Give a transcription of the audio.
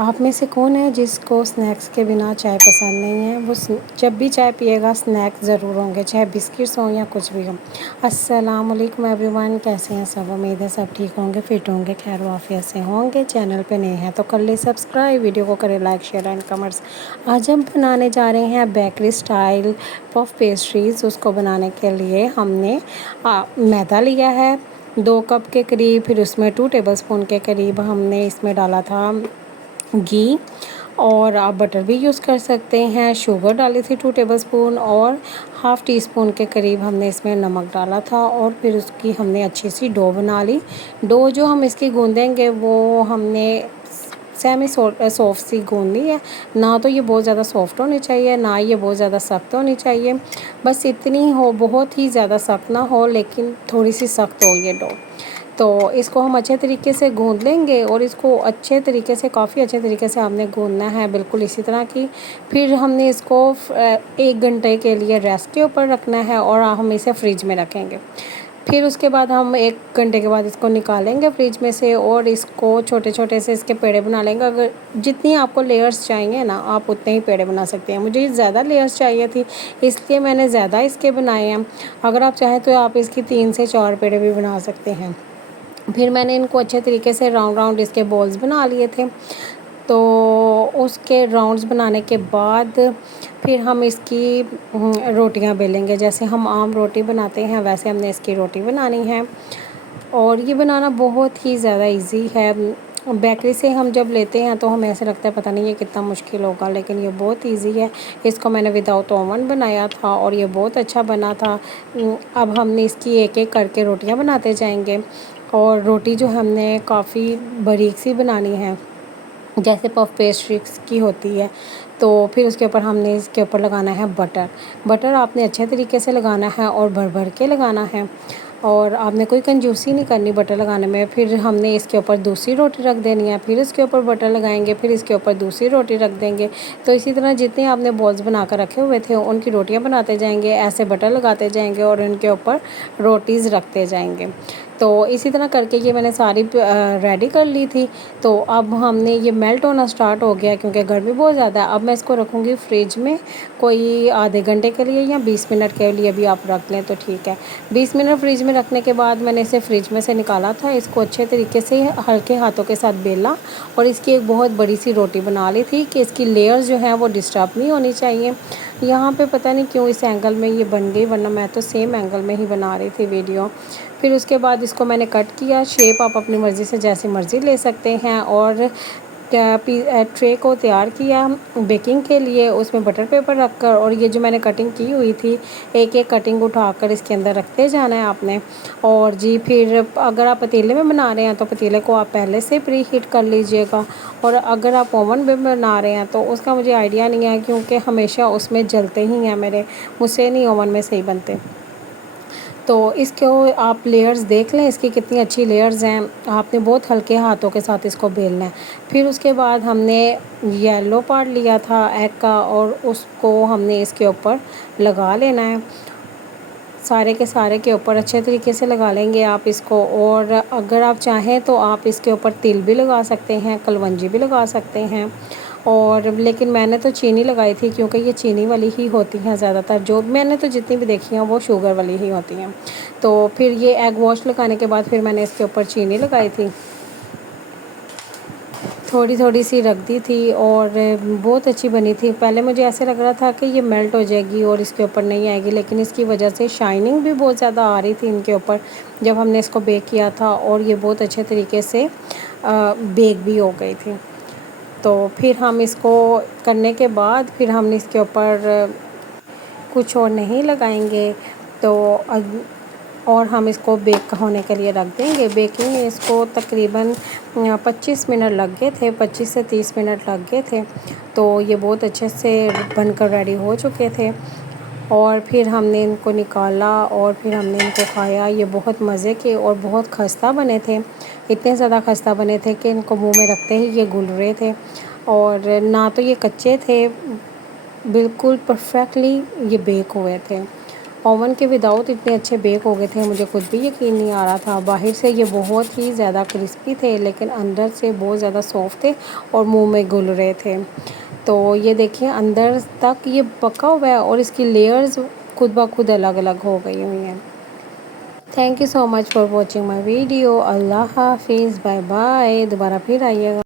आप में से कौन है जिसको स्नैक्स के बिना चाय पसंद नहीं है? वो जब भी चाय पिएगा स्नैक ज़रूर होंगे, चाहे बिस्किट्स हों या कुछ भी हो। अस्सलाम वालेकुम एवरीवन, कैसे हैं सब? उम्मीद है सब ठीक होंगे, फिट होंगे, खैर आफियत से होंगे। चैनल पे नए हैं तो कर ले सब्सक्राइब, वीडियो को करें लाइक, शेयर एंड कमेंट्स। आज हम बनाने जा रहे हैं बेकरी स्टाइल पफ पेस्ट्रीज़। उसको बनाने के लिए हमने मैदा लिया है 2 कप के करीब, फिर उसमें 2 टेबलस्पून के करीब हमने इसमें डाला था घी, और आप बटर भी यूज़ कर सकते हैं। शुगर डाली थी 2 टेबलस्पून, और हाफ़ टी स्पून के करीब हमने इसमें नमक डाला था। और फिर उसकी हमने अच्छी सी डो बना ली। डो जो हम इसकी गूँधेंगे वो हमने सेमी सॉफ्ट सी गूँधनी है। ना तो ये बहुत ज़्यादा सॉफ्ट होनी चाहिए, ना ये बहुत ज़्यादा सख्त होनी चाहिए। बस इतनी हो, बहुत ही ज़्यादा सख्त ना हो लेकिन थोड़ी सी सख्त हो ये डो। तो इसको हम अच्छे तरीके से गूँध लेंगे, और इसको अच्छे तरीके से, काफ़ी अच्छे तरीके से हमने गूँधना है, बिल्कुल इसी तरह की। फिर हमने इसको 1 घंटे के लिए रेस्ट के ऊपर रखना है, और हम इसे फ्रिज में रखेंगे। फिर उसके बाद हम 1 घंटे के बाद इसको निकालेंगे फ्रिज में से, और इसको छोटे छोटे से इसके पेड़े बना लेंगे। अगर जितनी आपको लेयर्स चाहिए ना, आप उतने ही पेड़े बना सकते हैं। मुझे ज़्यादा लेयर्स चाहिए थी, इसलिए मैंने ज़्यादा इसके बनाए हैं। अगर आप चाहें तो आप इसकी 3 से 4 पेड़े भी बना सकते हैं। फिर मैंने इनको अच्छे तरीके से राउंड राउंड इसके बॉल्स बना लिए थे। तो उसके राउंड्स बनाने के बाद फिर हम इसकी रोटियां बेलेंगे। जैसे हम आम रोटी बनाते हैं वैसे हमने इसकी रोटी बनानी है, और ये बनाना बहुत ही ज़्यादा इजी है। बेकरी से हम जब लेते हैं तो हमें ऐसे लगता है पता नहीं ये कितना मुश्किल होगा, लेकिन ये बहुत इजी है। इसको मैंने विदाउट ओवन बनाया था और ये बहुत अच्छा बना था। अब हमने इसकी एक एक करके रोटियां बनाते जाएंगे, और रोटी जो हमने काफ़ी बारीक सी बनानी है, जैसे पफ पेस्ट्रीज की होती है। तो फिर उसके ऊपर हमने इसके ऊपर लगाना है बटर। बटर आपने अच्छे तरीके से लगाना है और भर भर के लगाना है, और आपने कोई कंजूसी नहीं करनी बटर लगाने में। फिर हमने इसके ऊपर दूसरी रोटी रख देनी है, फिर इसके ऊपर बटर लगाएंगे, फिर इसके ऊपर दूसरी रोटी रख देंगे। तो इसी तरह जितने आपने बॉल्स बना कर रखे हुए थे उनकी रोटियां बनाते जाएंगे, ऐसे बटर लगाते जाएंगे और उनके ऊपर रोटीज़ रखते जाएंगे। तो इसी तरह करके ये मैंने सारी रेडी कर ली थी। तो अब हमने ये मेल्ट होना स्टार्ट हो गया, क्योंकि गर्मी बहुत ज़्यादा है। अब मैं इसको रखूँगी फ्रिज में कोई आधे घंटे के लिए या 20 मिनट के लिए भी आप रख लें तो ठीक है। 20 मिनट फ्रिज में रखने के बाद मैंने इसे फ्रिज में से निकाला था। इसको अच्छे तरीके से हल्के हाथों के साथ बेला, और इसकी एक बहुत बड़ी सी रोटी बना ली थी कि इसकी लेयर्स जो हैं वो डिस्टर्ब नहीं होनी चाहिए। यहाँ पे पता नहीं क्यों इस एंगल में ये बन गई, वरना मैं तो सेम एंगल में ही बना रही थी वीडियो। फिर उसके बाद इसको मैंने कट किया। शेप आप अपनी मर्ज़ी से जैसी मर्ज़ी ले सकते हैं, और ट्रे को तैयार किया बेकिंग के लिए, उसमें बटर पेपर रखकर, और ये जो मैंने कटिंग की हुई थी एक एक कटिंग उठाकर इसके अंदर रखते जाना है आपने। और जी फिर अगर आप पतीले में बना रहे हैं तो पतीले को आप पहले से प्री हीट कर लीजिएगा, और अगर आप ओवन में बना रहे हैं तो उसका मुझे आइडिया नहीं है, क्योंकि हमेशा उसमें जलते ही हैं मेरे, मुझसे नहीं ओवन में सही बनते। तो इसको आप लेयर्स देख लें, इसकी कितनी अच्छी लेयर्स हैं। आपने बहुत हल्के हाथों के साथ इसको बेलना है। फिर उसके बाद हमने येलो पार्ट लिया था एग का, और उसको हमने इसके ऊपर लगा लेना है। सारे के सारे के ऊपर अच्छे तरीके से लगा लेंगे आप इसको। और अगर आप चाहें तो आप इसके ऊपर तिल भी लगा सकते हैं, कलवंजी भी लगा सकते हैं। और लेकिन मैंने तो चीनी लगाई थी, क्योंकि ये चीनी वाली ही होती हैं ज़्यादातर। जो मैंने तो जितनी भी देखी हैं वो शुगर वाली ही होती हैं। तो फिर ये एग वॉश लगाने के बाद फिर मैंने इसके ऊपर चीनी लगाई थी, थोड़ी थोड़ी सी रख दी थी, और बहुत अच्छी बनी थी। पहले मुझे ऐसे लग रहा था कि ये मेल्ट हो जाएगी और इसके ऊपर नहीं आएगी, लेकिन इसकी वजह से शाइनिंग भी बहुत ज़्यादा आ रही थी इनके ऊपर जब हमने इसको बेक किया था, और ये बहुत अच्छे तरीके से बेक भी हो गई थी। तो फिर हम इसको करने के बाद फिर हमने इसके ऊपर कुछ और नहीं लगाएंगे। तो और हम इसको बेक होने के लिए रख देंगे। बेकिंग में इसको तकरीबन 25 मिनट लग गए थे, 25 से 30 मिनट लग गए थे। तो ये बहुत अच्छे से बनकर रेडी हो चुके थे, और फिर हमने इनको निकाला और फिर हमने इनको खाया। ये बहुत मज़े के और बहुत खस्ता बने थे, इतने ज़्यादा खस्ता बने थे कि इनको मुंह में रखते ही ये घुल रहे थे। और ना तो ये कच्चे थे, बिल्कुल परफेक्टली ये बेक हुए थे। ओवन के विदाउट इतने अच्छे बेक हो गए थे, मुझे खुद भी यकीन नहीं आ रहा था। बाहर से ये बहुत ही ज़्यादा क्रिस्पी थे, लेकिन अंदर से बहुत ज़्यादा सॉफ्ट थे और मुंह में घुल रहे थे। तो ये देखिए अंदर तक ये पका हुआ है और इसकी लेयर्स खुद ब खुद अलग अलग हो गई हुई हैं। Thank you so much for watching my video. अल्लाह हाफिज़, बाय बाय। दोबारा फिर आइएगा।